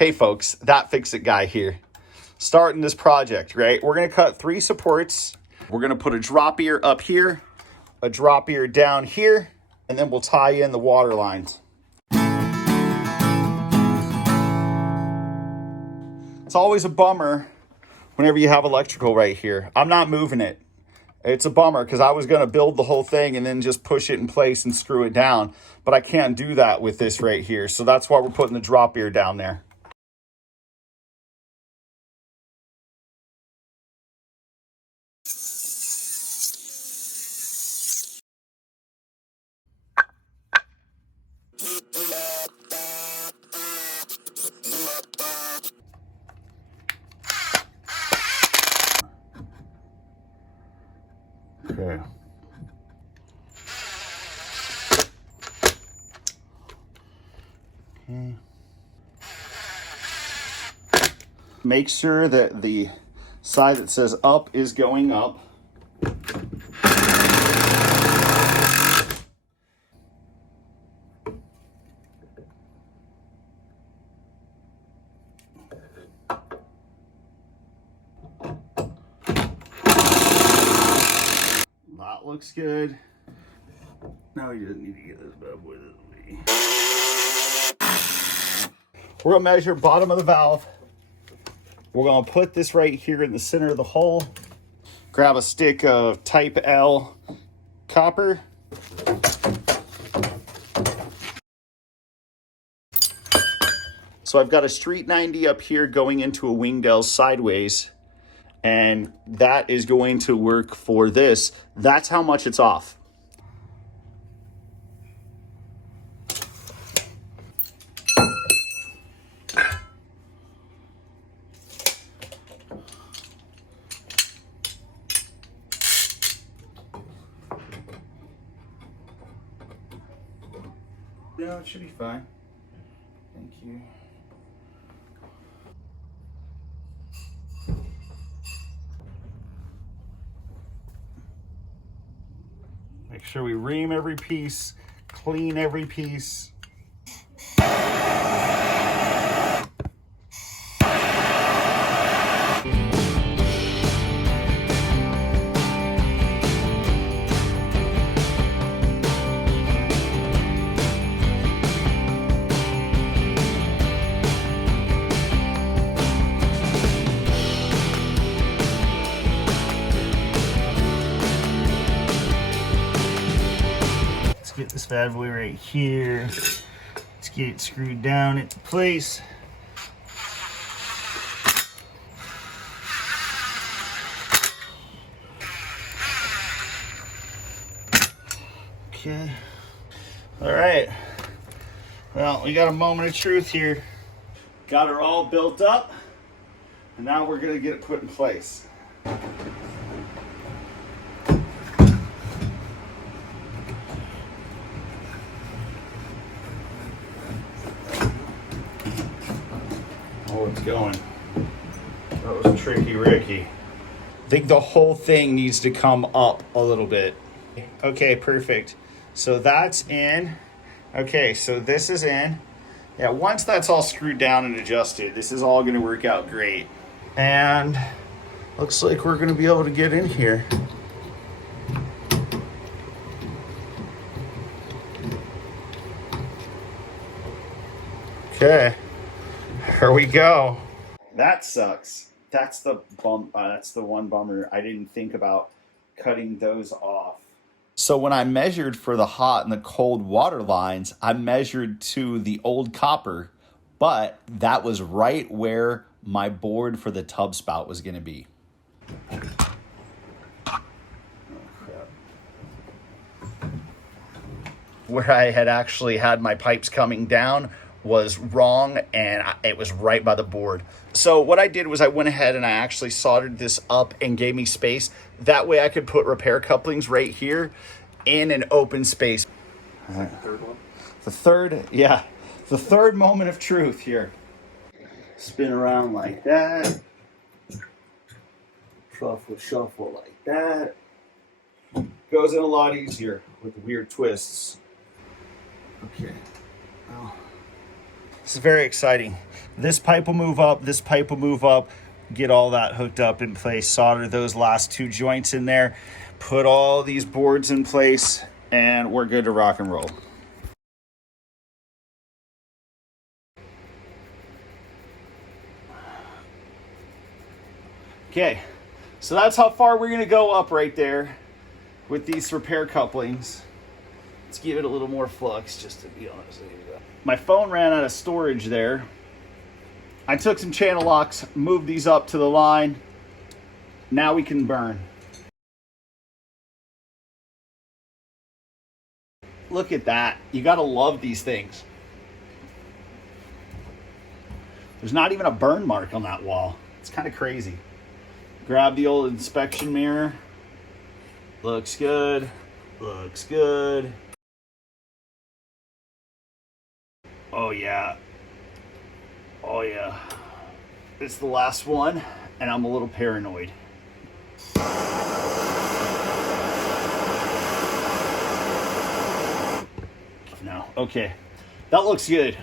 Hey folks, That Fix It guy here. Starting this project, right? We're gonna cut 3 supports. We're gonna put a drop ear up here, a drop ear down here, and then we'll tie in the water lines. It's always a bummer whenever you have electrical right here. I'm not moving it. It's a bummer because I was gonna build the whole thing and then just push it in place and screw it down, but I can't do that with this right here. So that's why we're putting the drop ear down there. Okay. Make sure that the side that says up is going up. That looks good. Now you just need to get this bad boy this way. We're gonna measure bottom of the valve. We're gonna put this right here in the center of the hole. Grab a stick of type L copper. So I've got a Street 90 up here going into a Wingdale sideways, and that is going to work for this. That's how much it's off. No, it should be fine. Thank you. Make sure we ream every piece, clean every piece. Get this bad boy right here. Let's get it screwed down into place. Okay. All right. Well, we got a moment of truth here. Got her all built up, and now we're gonna get it put in place. Oh, it's going. That was tricky Ricky. I think the whole thing needs to come up a little bit. Okay, perfect. So that's in. Okay, so this is in. Yeah, once that's all screwed down and adjusted, this is all gonna work out great. And looks like we're gonna be able to get in here. Okay. Here we go. That sucks. That's the bump. That's the one bummer. I didn't think about cutting those off. So when I measured for the hot and the cold water lines, I measured to the old copper, but that was right where my board for the tub spout was going to be. Oh, crap. Where I had actually had my pipes coming down was wrong, and it was right by the board. So what I did was I went ahead and I actually soldered this up and gave me space. That way I could put repair couplings right here in an open space. The third one? The third, yeah. The third moment of truth here. Spin around like that. Shuffle like that. Goes in a lot easier with the weird twists. Okay. Oh. This is very exciting. This pipe will move up, this pipe will move up, get all that hooked up in place, solder those last 2 joints in there, put all these boards in place, and we're good to rock and roll. Okay, so that's how far we're gonna go up right there with these repair couplings. Let's give it a little more flux, just to be honest with you. My phone ran out of storage there. I took some channel locks, moved these up to the line. Now we can burn. Look at that. You gotta love these things. There's not even a burn mark on that wall. It's kind of crazy. Grab the old inspection mirror. Looks good. Looks good. Oh yeah. Oh yeah. It's the last one, and I'm a little paranoid. No. Okay. That looks good.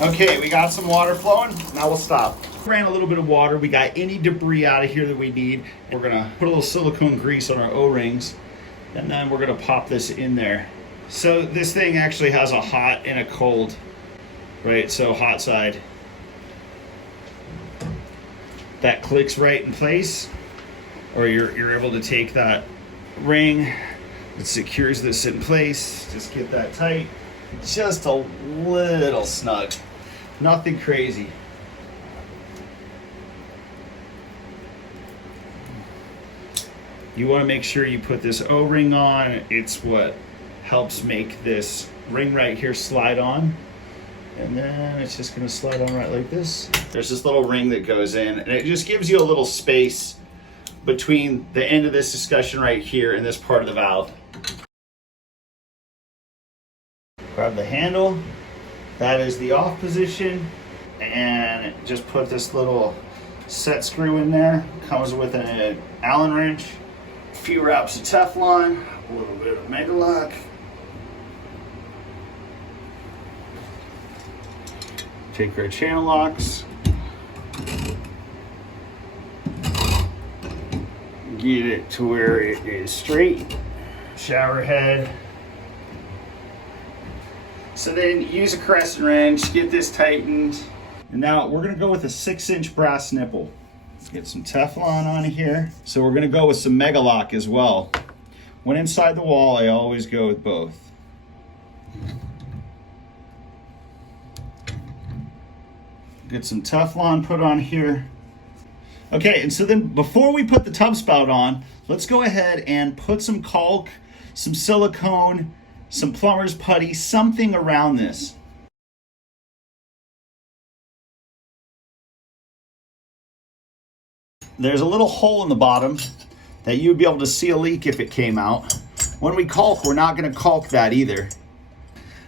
Okay, we got some water flowing. Now we'll stop. Ran a little bit of water. We got any debris out of here that we need. We're gonna put a little silicone grease on our O-rings, and then we're gonna pop this in there. So this thing actually has a hot and a cold, right? So hot side. That clicks right in place, or you're able to take that ring that secures this in place. Just get that tight. Just a little snug. Nothing crazy. You want to make sure you put this O-ring on. It's what helps make this ring right here slide on. And then it's just going to slide on right like this. There's this little ring that goes in, and it just gives you a little space between the end of this discussion right here and this part of the valve. Grab the handle. That is the off position. And just put this little set screw in there. Comes with an Allen wrench, a few wraps of Teflon, a little bit of Megalock. Take our channel locks. Get it to where it is straight. Shower head. So then use a crescent wrench, get this tightened. And now we're gonna go with a 6-inch brass nipple. Let's get some Teflon on here. So we're gonna go with some Megalock as well. When inside the wall, I always go with both. Get some Teflon put on here. Okay, and so then before we put the tub spout on, let's go ahead and put some caulk, some silicone, some plumber's putty, something around this. There's a little hole in the bottom that you'd be able to see a leak if it came out. When we caulk, we're not gonna caulk that either.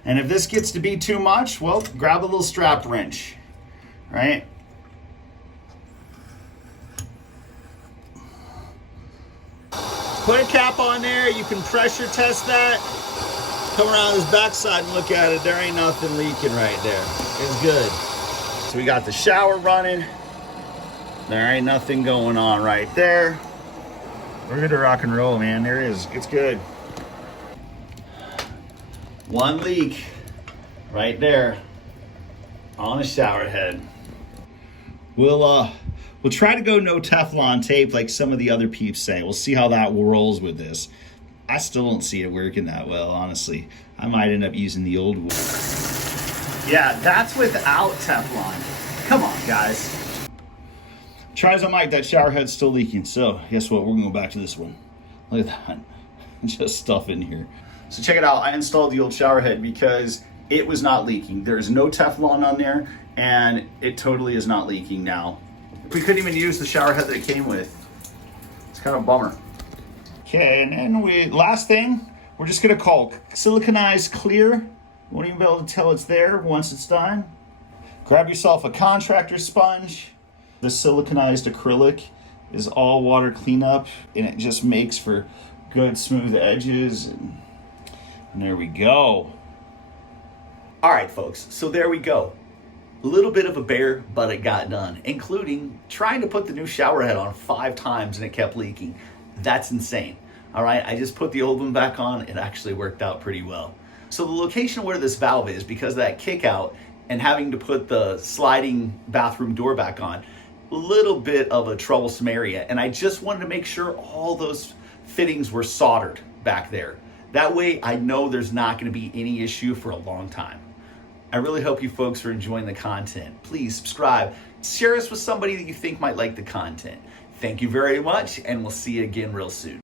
And if this gets to be too much, well, grab a little strap wrench, right? Put a cap on there, you can pressure test that. Come around this backside and look at it. There ain't nothing leaking right there. It's good. So we got the shower running. There ain't nothing going on right there. We're good to rock and roll, man. There is. It's good. One leak right there on the shower head. We'll try to go no Teflon tape like some of the other peeps say. We'll see how that rolls with this. I still don't see it working that well, honestly. I might end up using the old one. Yeah, that's without Teflon. Come on, guys. Try as I might, that shower head's still leaking. So guess what? We're gonna go back to this one. Look at that. Just stuff in here. So check it out. I installed the old shower head because it was not leaking. There's no Teflon on there, and it totally is not leaking now. We couldn't even use the shower head that it came with. It's kind of a bummer. Okay, and then last thing, we're just gonna caulk. Siliconized clear. Won't even be able to tell it's there once it's done. Grab yourself a contractor sponge. The siliconized acrylic is all water cleanup, and it just makes for good smooth edges. And there we go. All right, folks, so there we go. A little bit of a bear, but it got done, including trying to put the new shower head on 5 times and it kept leaking. That's insane. All right, I just put the old one back on. It actually worked out pretty well. So the location where this valve is, because of that kick out and having to put the sliding bathroom door back on, a little bit of a troublesome area. And I just wanted to make sure all those fittings were soldered back there. That way I know there's not going to be any issue for a long time. I really hope you folks are enjoying the content. Please subscribe, share us with somebody that you think might like the content. Thank you very much, and we'll see you again real soon.